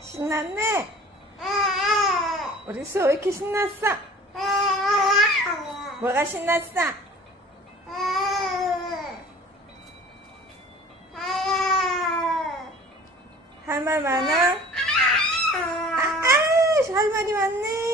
신났네? 우리 수 왜 이렇게 신났어? 뭐가 신났어? 할 말 많아? 할 말이 많네.